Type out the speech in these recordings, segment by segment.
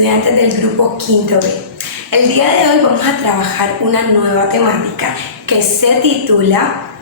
estudiantes del grupo Quinto B. El día de hoy vamos a trabajar una nueva temática que se titula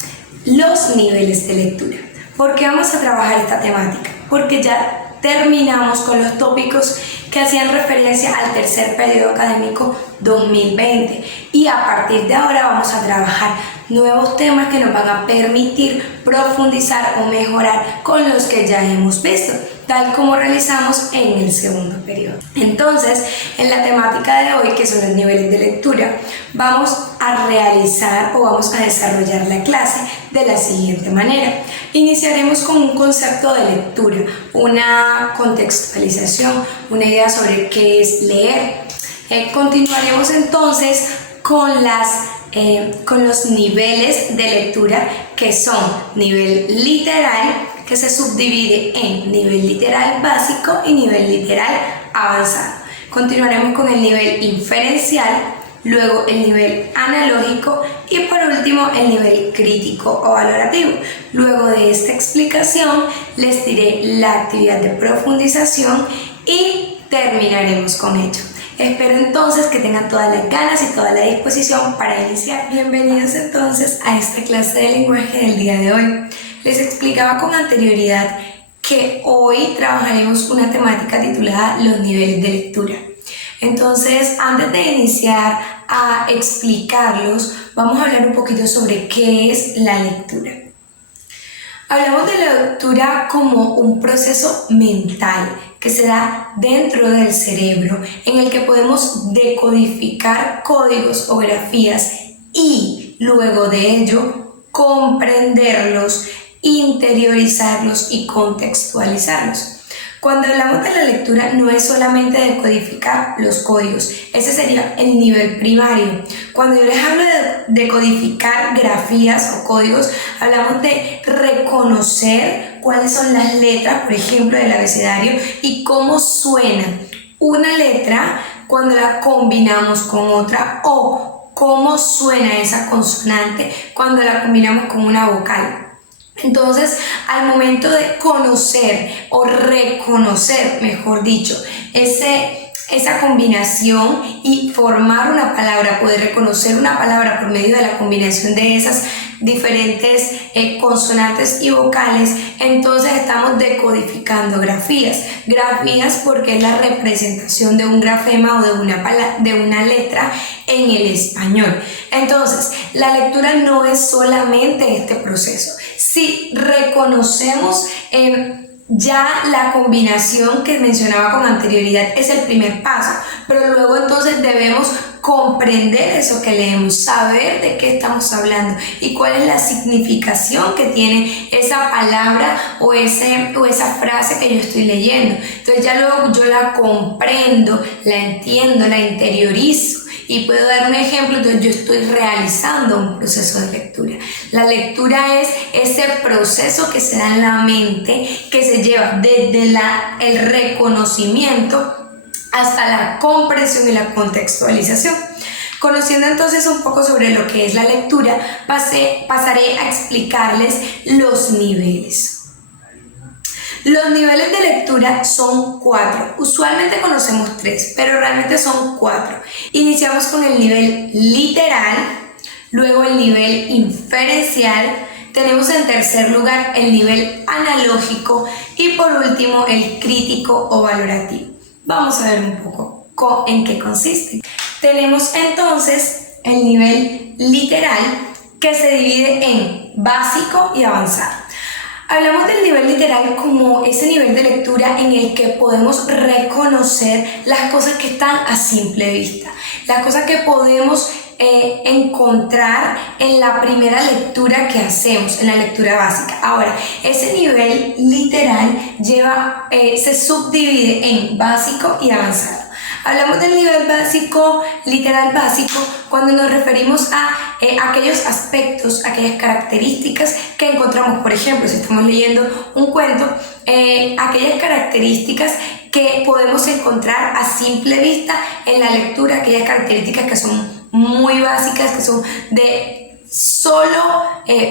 Los niveles de lectura. ¿Por qué vamos a trabajar esta temática? Porque ya terminamos con los tópicos que hacían referencia al tercer periodo académico 2020 y a partir de ahora vamos a trabajar nuevos temas que nos van a permitir profundizar o mejorar con los que ya hemos visto, tal como realizamos en el segundo periodo. Entonces, en la temática de hoy, que son los niveles de lectura, vamos a realizar o vamos a desarrollar la clase de la siguiente manera. Iniciaremos con un concepto de lectura, una contextualización, una idea sobre qué es leer. Continuaremos entonces con los niveles de lectura, que son nivel literal, que se subdivide en nivel literal básico y nivel literal avanzado. Continuaremos con el nivel inferencial, luego el nivel analógico y por último el nivel crítico o valorativo. Luego de esta explicación les diré la actividad de profundización y terminaremos con ello. Espero entonces que tengan todas las ganas y toda la disposición para iniciar. Bienvenidos entonces a esta clase de lenguaje del día de hoy. Les explicaba con anterioridad que hoy trabajaremos una temática titulada Los niveles de lectura. Entonces, antes de iniciar a explicarlos, vamos a hablar un poquito sobre qué es la lectura. Hablamos de la lectura como un proceso mental que se da dentro del cerebro, en el que podemos decodificar códigos o grafías y luego de ello comprenderlos, interiorizarlos y contextualizarlos. Cuando hablamos de la lectura no es solamente decodificar los códigos, ese sería el nivel primario. Cuando yo les hablo de decodificar grafías o códigos, hablamos de reconocer cuáles son las letras, por ejemplo, del abecedario y cómo suena una letra cuando la combinamos con otra o cómo suena esa consonante cuando la combinamos con una vocal. Entonces, al momento de conocer o reconocer, mejor dicho, esa combinación y formar una palabra, poder reconocer una palabra por medio de la combinación de esas diferentes consonantes y vocales, entonces estamos decodificando grafías. Grafías porque es la representación de un grafema o de una letra en el español. Entonces, la lectura no es solamente este proceso. Si reconocemos ya la combinación que mencionaba con anterioridad es el primer paso, pero luego entonces debemos comprender eso que leemos, saber de qué estamos hablando y cuál es la significación que tiene esa palabra o esa frase que yo estoy leyendo. Entonces ya luego yo la comprendo, la entiendo, la interiorizo. Y puedo dar un ejemplo, entonces yo estoy realizando un proceso de lectura. La lectura es ese proceso que se da en la mente, que se lleva desde el reconocimiento hasta la comprensión y la contextualización. Conociendo entonces un poco sobre lo que es la lectura, pasaré a explicarles los niveles. Los niveles de lectura son 4. Usualmente conocemos 3, pero realmente son 4. Iniciamos con el nivel literal, luego el nivel inferencial, tenemos en tercer lugar el nivel analógico y por último el crítico o valorativo. Vamos a ver un poco en qué consiste. Tenemos entonces el nivel literal, que se divide en básico y avanzado. Hablamos del nivel literal como ese nivel de lectura en el que podemos reconocer las cosas que están a simple vista, las cosas que podemos encontrar en la primera lectura que hacemos, en la lectura básica. Ahora, ese nivel literal se subdivide en básico y avanzado. Hablamos del nivel básico, literal básico, cuando nos referimos a aquellos aspectos, aquellas características que encontramos, por ejemplo, si estamos leyendo un cuento, aquellas características que podemos encontrar a simple vista en la lectura, aquellas características que son muy básicas, que son de solo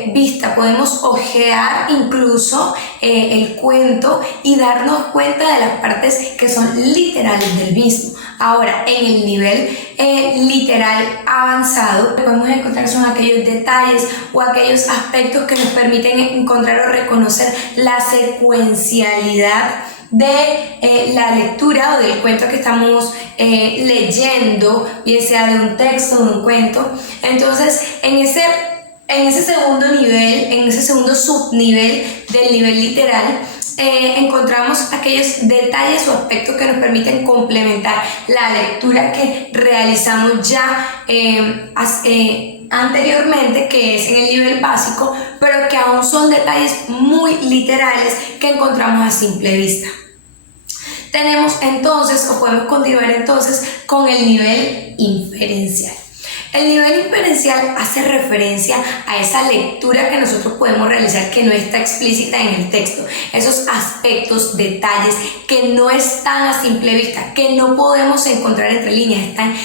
vista, podemos ojear incluso el cuento y darnos cuenta de las partes que son literales del mismo. Ahora, en el nivel literal avanzado, lo que podemos encontrar son aquellos detalles o aquellos aspectos que nos permiten encontrar o reconocer la secuencialidad de la lectura o del cuento que estamos leyendo, bien sea de un texto o de un cuento. Entonces, en ese segundo nivel, en ese segundo subnivel del nivel literal, encontramos aquellos detalles o aspectos que nos permiten complementar la lectura que realizamos ya anteriormente, que es en el nivel básico, pero que aún son detalles muy literales que encontramos a simple vista. Tenemos entonces, o podemos continuar entonces, con el nivel inferencial. El nivel inferencial hace referencia a esa lectura que nosotros podemos realizar que no está explícita en el texto, esos aspectos, detalles que no están a simple vista, que no podemos encontrar entre líneas, están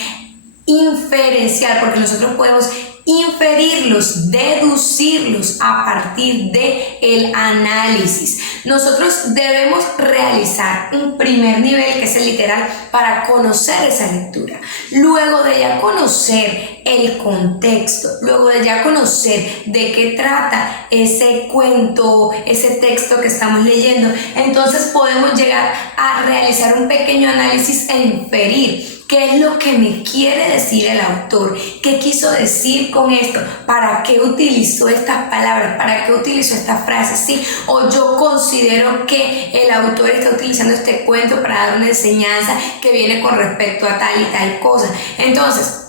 inferencial, porque nosotros podemos inferirlos, deducirlos a partir del análisis. Nosotros debemos realizar un primer nivel, que es el literal, para conocer esa lectura. Luego de ya conocer el contexto, luego de ya conocer de qué trata ese cuento, ese texto que estamos leyendo, entonces podemos llegar a realizar un pequeño análisis e inferir qué es lo que me quiere decir el autor, qué quiso decir con esto, para qué utilizó estas palabras, para qué utilizó estas frases, ¿sí? O yo considero que el autor está utilizando este cuento para dar una enseñanza que viene con respecto a tal y tal cosa. Entonces,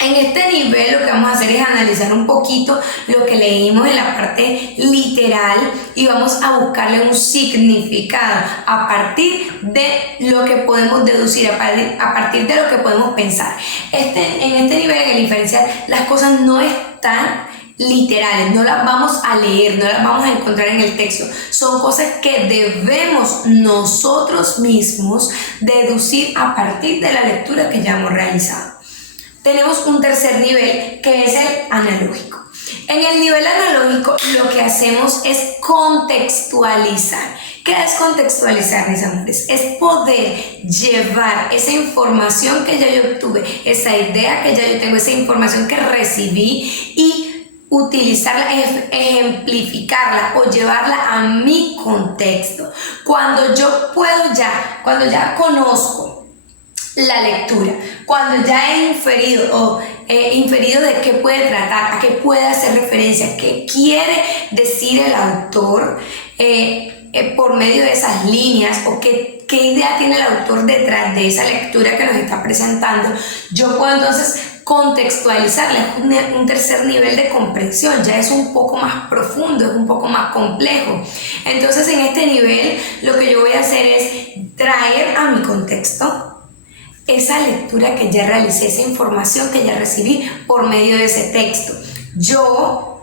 en este nivel lo que vamos a hacer es analizar un poquito lo que leímos en la parte literal y vamos a buscarle un significado a partir de lo que podemos deducir, a partir de lo que podemos pensar. En este nivel, en el inferencial, las cosas no están literales, no las vamos a leer, no las vamos a encontrar en el texto. Son cosas que debemos nosotros mismos deducir a partir de la lectura que ya hemos realizado. Tenemos un tercer nivel, que es el analógico. En el nivel analógico lo que hacemos es contextualizar. ¿Qué es contextualizar, mis amores? Es poder llevar esa información que ya yo obtuve, esa idea que ya yo tengo, esa información que recibí y utilizarla, ejemplificarla o llevarla a mi contexto. Cuando ya conozco la lectura, cuando ya he inferido de qué puede tratar, a qué puede hacer referencia, qué quiere decir el autor por medio de esas líneas, o qué idea tiene el autor detrás de esa lectura que nos está presentando, yo puedo entonces contextualizarla. Es un tercer nivel de comprensión, ya es un poco más profundo, es un poco más complejo. Entonces, en este nivel lo que yo voy a hacer es traer a mi contexto esa lectura que ya realicé, esa información que ya recibí por medio de ese texto. Yo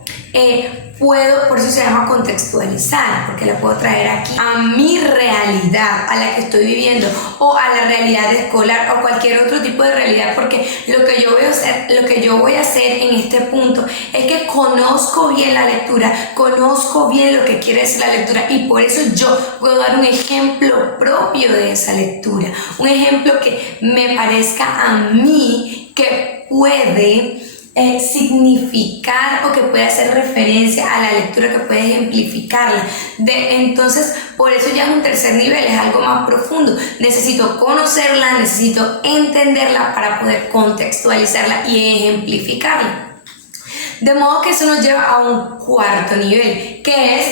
puedo, por eso se llama contextualizar, porque la puedo traer aquí a mi realidad, a la que estoy viviendo, o a la realidad escolar, o cualquier otro tipo de realidad, porque lo que yo voy a hacer en este punto es que conozco bien la lectura, conozco bien lo que quiere decir la lectura, y por eso yo puedo dar un ejemplo propio de esa lectura, un ejemplo que me parezca a mí que puede significar o que puede hacer referencia a la lectura, que puede ejemplificarla. Entonces, por eso ya es un tercer nivel, es algo más profundo. Necesito conocerla, necesito entenderla para poder contextualizarla y ejemplificarla. De modo que eso nos lleva a un cuarto nivel, que es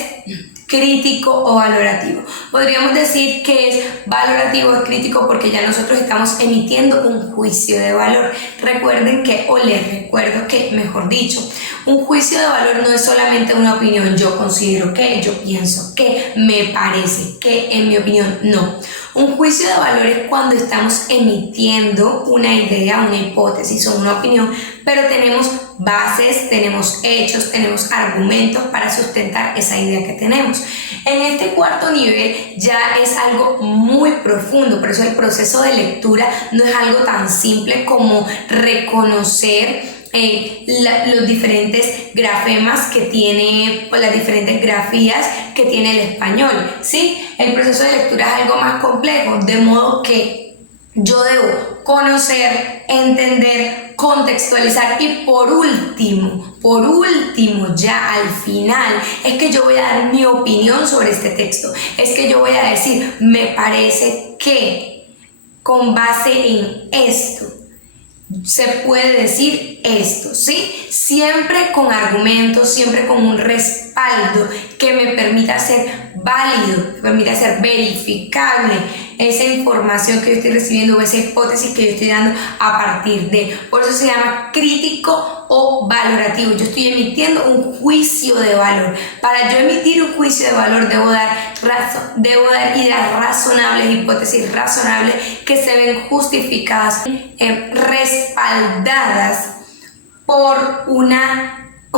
crítico o valorativo. Podríamos decir que es valorativo o crítico porque ya nosotros estamos emitiendo un juicio de valor. Recuerden que, o les recuerdo que, mejor dicho, un juicio de valor no es solamente una opinión. Yo considero que, yo pienso que, me parece que, en mi opinión, no. Un juicio de valor es cuando estamos emitiendo una idea, una hipótesis o una opinión, pero tenemos bases, tenemos hechos, tenemos argumentos para sustentar esa idea que tenemos. En este cuarto nivel ya es algo muy profundo, por eso el proceso de lectura no es algo tan simple como reconocer los diferentes grafemas que tiene, o las diferentes grafías que tiene el español, ¿sí? El proceso de lectura es algo más complejo, de modo que yo debo conocer, entender, contextualizar y por último, ya al final, es que yo voy a dar mi opinión sobre este texto. Es que yo voy a decir, me parece que con base en esto se puede decir esto, ¿sí? Siempre con argumentos, siempre con un respaldo que me permita ser válido, que me permita ser verificable esa información que yo estoy recibiendo o esa hipótesis que yo estoy dando a partir de. Por eso se llama crítico o valorativo. Yo estoy emitiendo un juicio de valor. Para yo emitir un juicio de valor debo dar ideas razonables, hipótesis razonables que se ven justificadas, respaldadas por un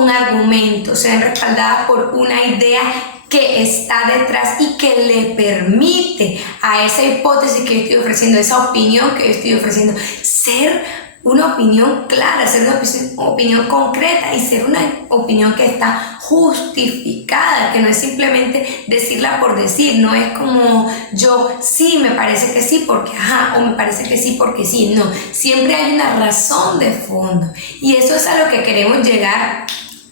argumento, se ven respaldadas por una idea que está detrás y que le permite a esa hipótesis que yo estoy ofreciendo, esa opinión que yo estoy ofreciendo, ser una opinión clara, ser una opinión concreta y ser una opinión que está justificada, que no es simplemente decirla por decir, no es como yo sí, me parece que sí porque ajá, o me parece que sí porque sí, no, siempre hay una razón de fondo y eso es a lo que queremos llegar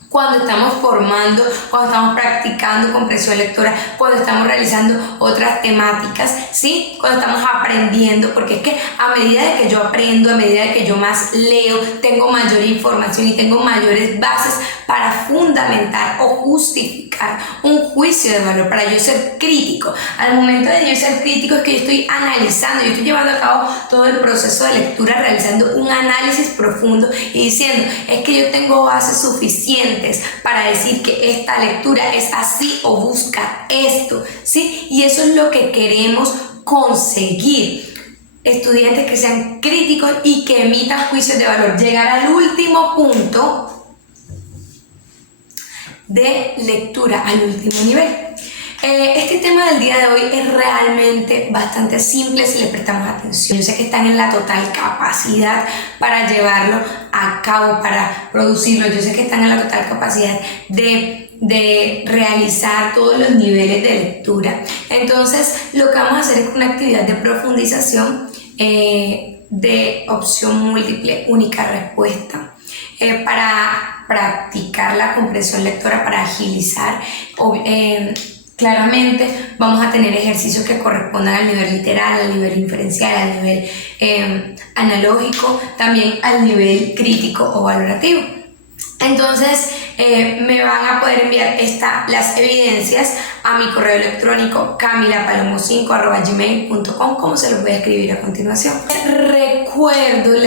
cuando estamos formando, cuando estamos practicando comprensión lectora, cuando estamos realizando otras temáticas, ¿sí? Cuando estamos aprendiendo, porque es que a medida de que yo aprendo, a medida de que yo más leo, tengo mayor información y tengo mayores bases para fundamentar o justificar un juicio de valor, para yo ser crítico. Al momento de yo ser crítico es que yo estoy analizando, yo estoy llevando a cabo todo el proceso de lectura, realizando un análisis profundo y diciendo, es que yo tengo bases suficientes para decir que esta lectura es así o busca esto, ¿sí? Y eso es lo que queremos conseguir. Estudiantes que sean críticos y que emitan juicios de valor. Llegar al último punto de lectura, al último nivel. Este tema del día de hoy es realmente bastante simple si le prestamos atención. Yo sé que están en la total capacidad para llevarlo a cabo, para producirlo. Yo sé que están en la total capacidad de realizar todos los niveles de lectura. Entonces, lo que vamos a hacer es una actividad de profundización de opción múltiple, única respuesta. Para practicar la comprensión lectora, para agilizar. Claramente vamos a tener ejercicios que correspondan al nivel literal, al nivel inferencial, al nivel analógico, también al nivel crítico o valorativo. Entonces me van a poder enviar las evidencias a mi correo electrónico camilapalomo5@gmail.com, como se los voy a escribir a continuación. Les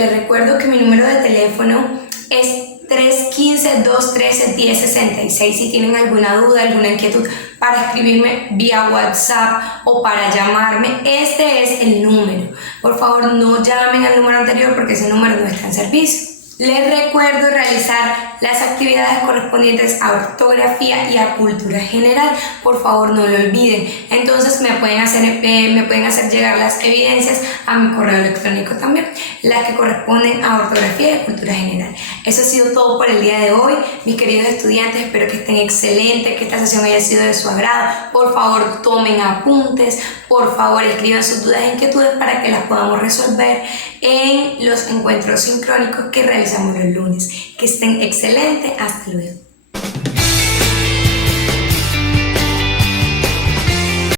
recuerdo que mi número de teléfono es 315-213-1066. Si tienen alguna duda, alguna inquietud, para escribirme vía WhatsApp o para llamarme, este es el número. Por favor, no llamen al número anterior porque ese número no está en servicio. Les recuerdo realizar las actividades correspondientes a ortografía y a cultura general. Por favor, no lo olviden. Entonces me pueden hacer llegar las evidencias a mi correo electrónico también, las que corresponden a ortografía y a cultura general. Eso ha sido todo por el día de hoy, mis queridos estudiantes. Espero que estén excelentes, que esta sesión haya sido de su agrado. Por favor, tomen apuntes. Por favor, escriban sus dudas e inquietudes para que las podamos resolver en los encuentros sincrónicos que realizamos los lunes. Que estén excelentes. Hasta luego.